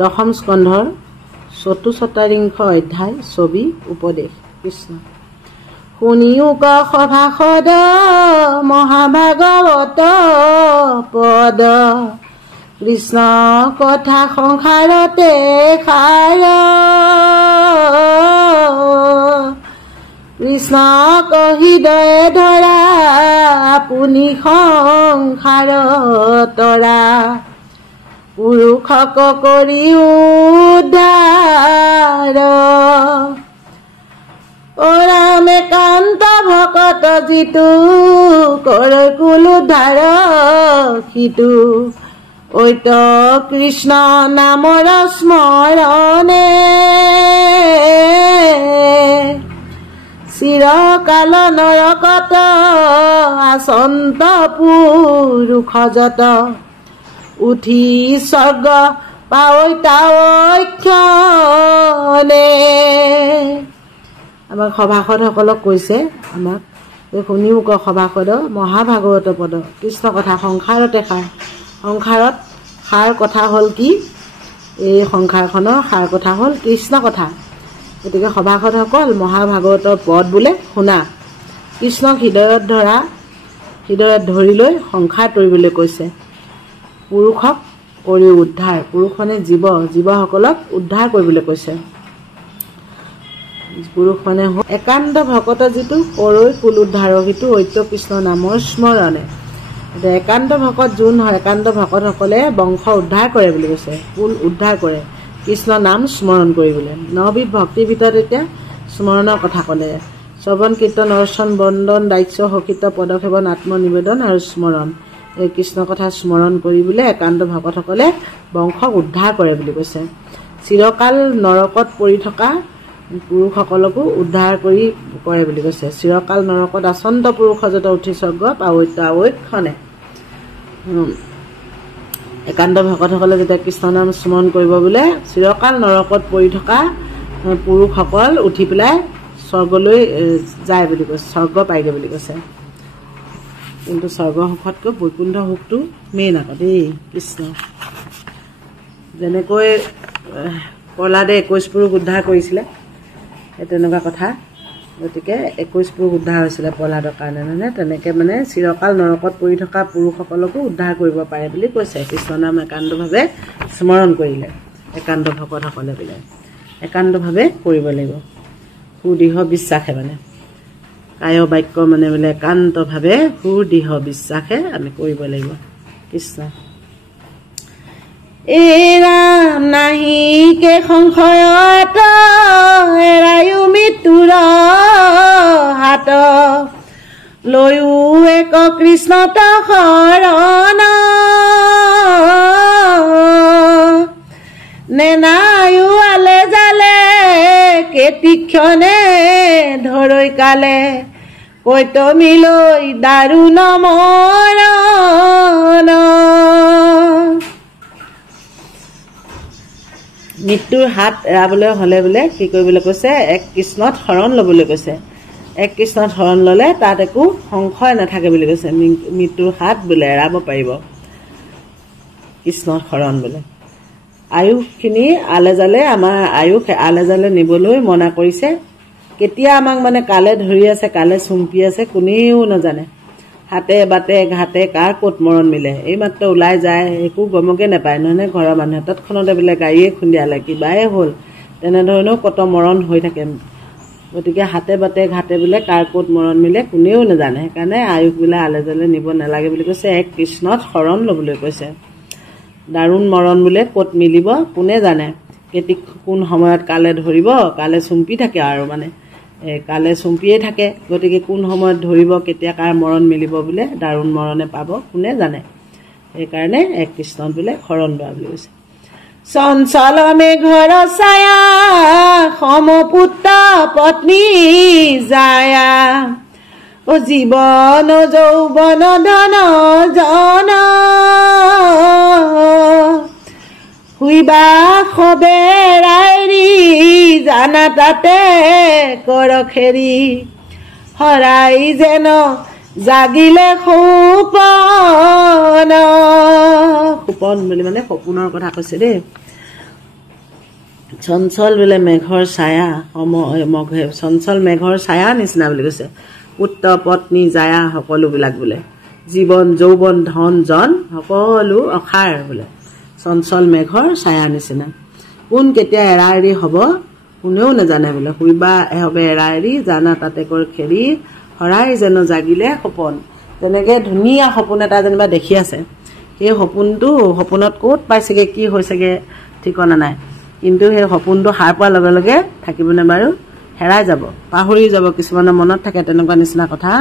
দশম স্কন্ধৰ ৪৪ অধ্যায় ছবি উপদেশ। কৃষ্ণ শুনিও ক সভাসদ মহাভাগৱত পদ কৃষ্ণ কথা সংসাৰতে সাৰ কৃষ্ণ হৃদয়ে ধৰা আপুনি সংসাৰ তৰা পুৰুষক কৰি উদ্ধাৰ ৰামে কান্ত ভকত যিটো কৰে কুল উদ্ধাৰ সিটো ঐত কৃষ্ণ নামৰ স্মৰণে চিৰকাল নৰকত আচন্ত পুৰুষ যত উঠি স্বৰ্গ পাৱৈতাৱক্ষণে। আমাক সভাসদসকলক কৈছে, আমাক শুনিও ক সভাসদ মহাভাগৱত পদ কৃষ্ণ কথা সংসাৰতে সাৰ। সংসাৰত সাৰ কথা হ'ল কি? এই সংসাৰখনৰ সাৰ কথা হ'ল কৃষ্ণ কথা। গতিকে সভাসদসকল মহাভাগৱতৰ পদ বোলে শুনা। কৃষ্ণক হৃদয়ত ধৰি লৈ সংসাৰ তৰিবলৈ কৈছে। পুৰুষক কৰি উদ্ধাৰ, পুৰুষ মানে জীৱসকলক উদ্ধাৰ কৰিবলৈ কৈছে। পুৰুষ মানে একান্ত ভকত যিটো কৰৈ কুল উদ্ধাৰ সিটো ঐক্য কৃষ্ণ নামৰ স্মৰণে। একান্ত ভকত যোন হয়, একান্ত ভকতসকলে বংশ উদ্ধাৰ কৰে বুলি কৈছে, কুল উদ্ধাৰ কৰে কৃষ্ণ নাম স্মৰণ কৰিবলৈ। নবিধ ভক্তিৰ ভিতৰত এতিয়া স্মৰণৰ কথা ক'লে। শ্ৰৱণ কীৰ্তন অৰ্চন বন্দন দাস্য সখিত পদসেৱন আত্মনিবেদন আৰু স্মৰণ। এই কৃষ্ণ কথা স্মৰণ কৰিবলৈ একান্ত ভকতসকলে বংশক উদ্ধাৰ কৰে বুলি কৈছে। চিৰকাল নৰকত পৰি থকা পুৰুষসকলকো উদ্ধাৰ কৰে বুলি কৈছে। চিৰকাল নৰকত আচন্ত পুৰুষ যত উঠি স্বৰ্গ পাৱৈতাৱক্ষণে। একান্ত ভকতসকলে যেতিয়া কৃষ্ণ নাম স্মৰণ কৰিব বোলে চিৰকাল নৰকত পৰি থকা পুৰুষসকল উঠি পেলাই স্বৰ্গলৈ যায় বুলি কৈছে, স্বৰ্গ পায়গৈ বুলি কৈছে। কিন্তু স্বৰ্গ সুখতকৈ বৈকুণ্ঠ সুখটো মেইন আকৌ দেই কৃষ্ণ। যেনেকৈ প্ৰহ্লাদে ২১ পুৰুষ উদ্ধাৰ কৰিছিলে, সেই তেনেকুৱা কথা। গতিকে ২১ পুৰুষ উদ্ধাৰ হৈছিলে প্ৰহ্লাদৰ কাৰণে, নহয় তেনেকৈ মানে চিৰকাল নৰকত পৰি থকা পুৰুষসকলকো উদ্ধাৰ কৰিব পাৰে বুলি কৈছে। কৃষ্ণ নাম একান্তভাৱে স্মৰণ কৰিলে একান্ত ভকতসকলে বোলে একান্তভাৱে কৰিব লাগিব। সুদৃঢ় বিশ্বাসে মানে কায় বাক্য মানে বোলে একান্তভাৱে সুদৃঢ় বিশ্বাসে আমি কৰিব লাগিব। কৃষ্ণ ৰাম নাহি কে সংশয়ত এৰায়ো মৃত্যুৰ হাত লৈও এক কৃষ্ণত শৰণ নেনায়ো আলে জালে কেতিক্ষণে ধৰৈ কালে কৈত মিলৈ দাৰুণ মৰণ। মৃত্যুৰ হাত এৰাবলৈ হলে বোলে কি কৰিবলৈ কৈছে? এক কৃষ্ণত শৰণ লবলৈ কৈছে। এক কৃষ্ণত শৰণ ললে তাত একো সংশয় নাথাকে বুলি কৈছে। মৃত্যুৰ হাত বোলে এৰাব পাৰিব কৃষ্ণত শৰণ বোলে। আয়ুসখিনি আলে জালে, আমাৰ আয়ুস আলে জালে নিবলৈ মনা কৰিছে। কেতিয়া আমাক মানে কালে ধৰি আছে, কালে চুম্পি আছে কোনেও নাজানে। হাতে বাটে ঘাটে কাৰ ক'ত মৰণ মিলে, এইমাত্ৰ ওলাই যায় একো গমকে নাপায়, নহয় ঘৰৰ মানুহে তৎক্ষণতে বোলে গাড়ীয়ে খুন্দিয়ালে কিবাই হ'ল, তেনেধৰণেও কত মৰণ হৈ থাকে। গতিকে হাতে বাটে ঘাটে বোলে কাৰ ক'ত মৰণ মিলে কোনেও নাজানে। সেইকাৰণে আয়ুস বোলে আলে জালে নিব নালাগে বুলি কৈছে। এক কৃষ্ণত শৰণ ল'বলৈ কৈছে। দাৰুণ মৰণ বোলে ক'ত মিলিব কোনে জানে, কোন সময়ত কালে ধৰিব, কালে চুম্পি থাকে আৰু মানে কালে চুম্পিয়ে থাকে। গতিকে কোন সময়ত ধৰিব, কেতিয়া কাৰ মৰণ মিলিব বোলে দাৰুণ মৰণে পাব কোনে জানে। সেইকাৰণে এক কৃষ্ণত বোলে শৰণ লোৱা বুলি কৈছে। চঞ্চল মেঘৰ ছায়া সমপুত্ৰ পত্নী জায়া জীবন যৌৱন ধন জন শুইবা সবেৰাইৰি জানা তাতে কৰ খেৰি হৰাই যেন জাগিলে সপন। সপন বুলি মানে সপোনৰ কথা কৈছে দেই। চঞ্চল বোলে মেঘৰ ছায়া চঞ্চল মেঘৰ ছায়া নিচিনা বুলি কৈছে পুত্ৰ পত্নী জায়া সকলোবিলাক বোলে জীৱন যৌৱন ধন জন সকলো অসাৰ বোলে চঞ্চল মেঘৰ ছায়া নিচিনা কোন কেতিয়া এৰা এৰি হ'ব কোনেও নাজানে বোলে শুইবা হবে এৰা এৰি জানা তাতে কৰ খেৰি হৰাই যেন জাগিলে সপোন তেনেকৈ ধুনীয়া সপোন এটা যেনিবা দেখি আছে সেই সপোনটো সপোনত ক'ত পাইছেগৈ কি হৈছেগৈ ঠিকনা নাই কিন্তু সেই সপোনটো সাৰ পোৱাৰ লগে লগে থাকিবনে বাৰু হেৰাই যাব পাহৰি যাব কিছুমানৰ মনত থাকে তেনেকুৱা নিচিনা কথা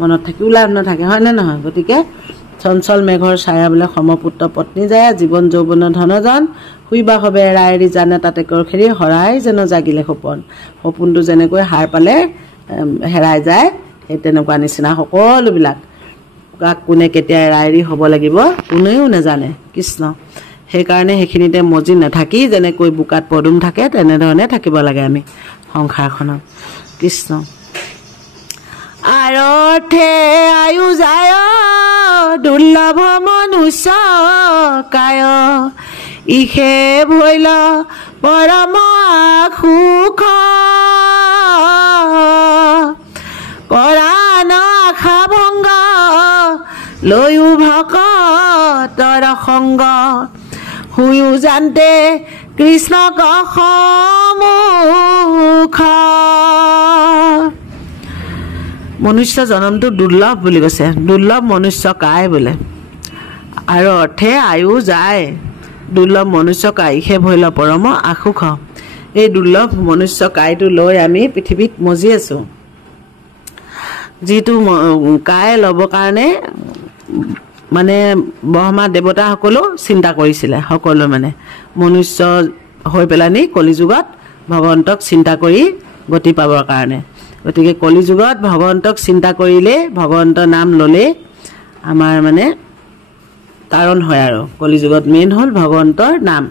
মনত থাকিও লাভ নাথাকে হয়নে নহয় গতিকে চঞ্চল মেঘৰ ছায়া বোলে সমপুত্ৰ পত্নী যায় জীৱন যৌৱনৰ ধনজন শুইবা হবে এৰা এৰি জানে তাতে কৰ খেৰি হৰাই যেন জাগিলে সপোন সপোনটো যেনেকৈ সাৰ পালে হেৰাই যায় সেই তেনেকুৱা নিচিনা সকলোবিলাক কাক কোনে কেতিয়া এৰা এৰি হ'ব লাগিব কোনেও নাজানে কৃষ্ণ সেইকাৰণে সেইখিনিতে মজি নাথাকি যেনেকৈ বোকাত পদুম থাকে তেনেধৰণে থাকিব লাগে আমি সংসাৰখনত কৃষ্ণ আৰথে আয়ু যায় দুৰ্লভ মনুষ্য কায় ইহে ভৈল পৰম সুখ কৰা ন আশা ভংগ লৈও ভকতৰ সংগ শুয়ো জানতে কৃষ্ণক সমুখ মনুষ্য জনমটো দুৰ্লভ বুলি কৈছে দুৰ্লভ মনুষ্য কায় বোলে আৰু অৰ্থে আয়ু যায় দুৰ্লভ মনুষ্য কায় সে ভৈল পৰম আশুখ এই দুৰ্লভ মনুষ্য কায়টো লৈ আমি পৃথিৱীত মজি আছোঁ যিটো কায় ল'বৰ কাৰণে মানে ব্ৰহ্মা দেৱতাসকলো চিন্তা কৰিছিলে সকলো মানে মনুষ্য হৈ পেলানি কলিযুগত ভগৱন্তক চিন্তা কৰি গতি পাবৰ কাৰণে গতিকে কলিযুগত ভগৱন্তক চিন্তা কৰিলে ভগৱন্তৰ নাম ল'লে আমাৰ মানে কাৰণ হয় আৰু কলিযুগত মেইন হ'ল ভগৱন্তৰ নাম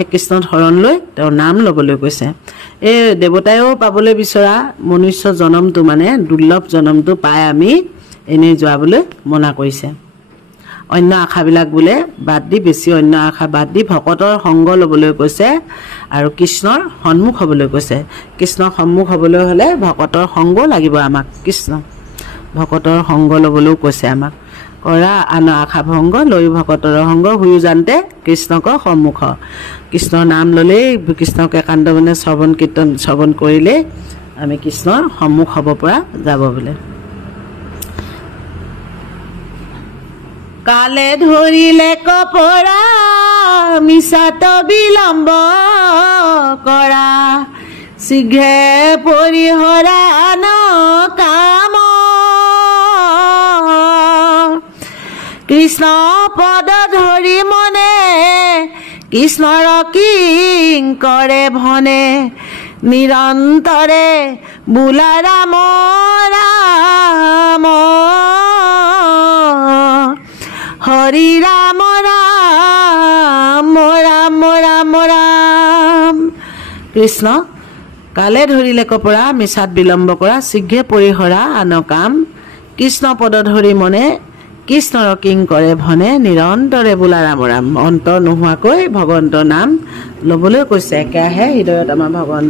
এক কৃষ্ণত শৰণ লৈ তেওঁৰ নাম ল'বলৈ কৈছে এই দেৱতায়ো পাবলৈ বিচৰা মনুষ্য জনমটো মানে দুৰ্লভ জনমটো পাই আমি এনেই যোৱাবলৈ মনা কৰিছে অন্য আশাবিলাক বোলে বাদ দি বেছি অন্য আশা বাদ দি ভকতৰ সংগ ল'বলৈ কৈছে আৰু কৃষ্ণৰ সন্মুখ হ'বলৈ কৈছে কৃষ্ণৰ সন্মুখ হ'বলৈ হ'লে ভকতৰ সংগ লাগিব আমাক কৃষ্ণ ভকতৰ সংগ ল'বলৈও কৈছে আমাক কৰা আন আশা ভংগ লৈ ভকতৰ সংগ শুয়ো জানতে কৃষ্ণক সন্মুখ কৃষ্ণৰ নাম ল'লেই কৃষ্ণক একান্ত মানে শ্ৰৱণ কীৰ্তন শ্ৰৱণ কৰিলেই আমি কৃষ্ণৰ সন্মুখ হ'ব পৰা যাব বোলে কালে ধৰিলে কপৰা মিছাত বিলম্ব কৰা শীঘ্ৰে পৰিহৰা ন কাম কৃষ্ণ পদ ধৰি মনে কৃষ্ণৰ কিং কৰে ভনে নিৰন্তৰে বোলা ৰাম ৰাম হৰি ৰাম ৰাম ৰাম ৰাম ৰাম কৃষ্ণ কালে ধৰিলে কপৰা মিছাত বিলম্ব কৰা শীঘ্ৰে পৰিহৰা আন কাম কৃষ্ণ পদ ধৰি মনে কৃষ্ণৰ কিং কৰে ভনে নিৰন্তৰে বোলা ৰাম ৰাম অন্ত নোহোৱাকৈ ভগৱন্তৰ নাম ল'বলৈ কৈছে একেৰাহে হৃদয়ত আমাৰ ভগৱন্ত